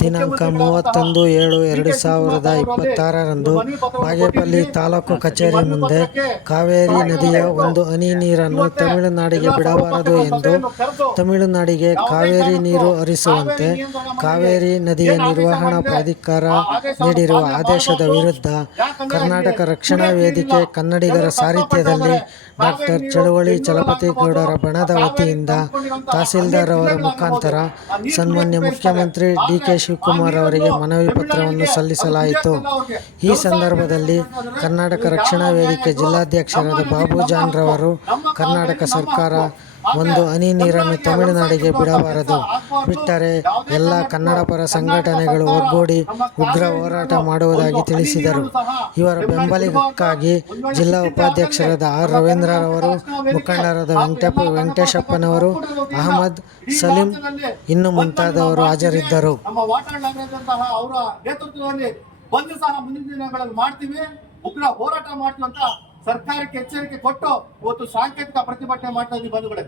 ದಿನಾಂಕ 31/7/2026ರಂದು ಬಾಗೇಪಲ್ಲಿ ತಾಲೂಕು ಕಚೇರಿ ಮುಂದೆ ಕಾವೇರಿ ನದಿಯ ಒಂದು ಹನಿ ನೀರನ್ನು ತಮಿಳುನಾಡಿಗೆ ಬಿಡಬಾರದು ಎಂದು ತಮಿಳುನಾಡಿಗೆ ಕಾವೇರಿ ನೀರು ಹರಿಸುವಂತೆ ಕಾವೇರಿ ನದಿಯ ನಿರ್ವಹಣಾ ಪ್ರಾಧಿಕಾರ ನೀಡಿರುವ ಆದೇಶದ ವಿರುದ್ಧ ಕರ್ನಾಟಕ ರಕ್ಷಣಾ ವೇದಿಕೆ ಕನ್ನಡಿಗರ ಸಾರಥ್ಯದಲ್ಲಿ ಡಾಕ್ಟರ್ ಚಳುವಳಿ ಚಲಪತಿಗೌಡರ ಬಣದ ವತಿಯಿಂದ ತಹಸೀಲ್ದಾರ್ ಅವರ ಮುಖಾಂತರ ಸನ್ಮಾನ್ಯ ಮುಖ್ಯಮಂತ್ರಿ ಡಿ.ಕೆ. ಶಿವಕುಮಾರ್ ಅವರಿಗೆ ಮನವಿ ಪತ್ರವನ್ನು ಸಲ್ಲಿಸಲಾಯಿತು. ಈ ಸಂದರ್ಭದಲ್ಲಿ ಕರ್ನಾಟಕ ರಕ್ಷಣಾ ವೇದಿಕೆ ಜಿಲ್ಲಾಧ್ಯಕ್ಷರಾದ ಬಾಬು ಜಾನ್ ರವರು ಕರ್ನಾಟಕ ಸರ್ಕಾರ ಒಂದು ಹನಿ ನೀರನ್ನು ತಮಿಳುನಾಡಿಗೆ ಬಿಡಬಾರದು, ಬಿಟ್ಟರೆ ಎಲ್ಲ ಕನ್ನಡಪರ ಸಂಘಟನೆಗಳು ಒಗ್ಗೂಡಿ ಉಗ್ರ ಹೋರಾಟ ಮಾಡುವುದಾಗಿ ತಿಳಿಸಿದರು. ಇವರ ಬೆಂಬಲಕ್ಕಾಗಿ ಜಿಲ್ಲಾ ಉಪಾಧ್ಯಕ್ಷರಾದ ಆರ್. ರವೀಂದ್ರರವರು, ಮುಖಂಡರಾದ ವೆಂಕಟೇಶಪ್ಪನವರು, ಅಹಮದ್, ಸಲೀಂ ಇನ್ನು ಮುಂತಾದವರು ಹಾಜರಿದ್ದರು. ಉಗ್ರ ಹೋರಾಟ ಮಾಡ್ತೀವಿ ಅಂತ ಸರ್ಕಾರಕ್ಕೆ ಎಚ್ಚರಿಕೆ ಕೊಟ್ಟು ಇವತ್ತು ಸಾಂಕೇತಿಕ ಪ್ರತಿಭಟನೆ ಮಾಡ್ತಾ ಇದ್ದೀವಿ ಬಂಧುಗಳೇ.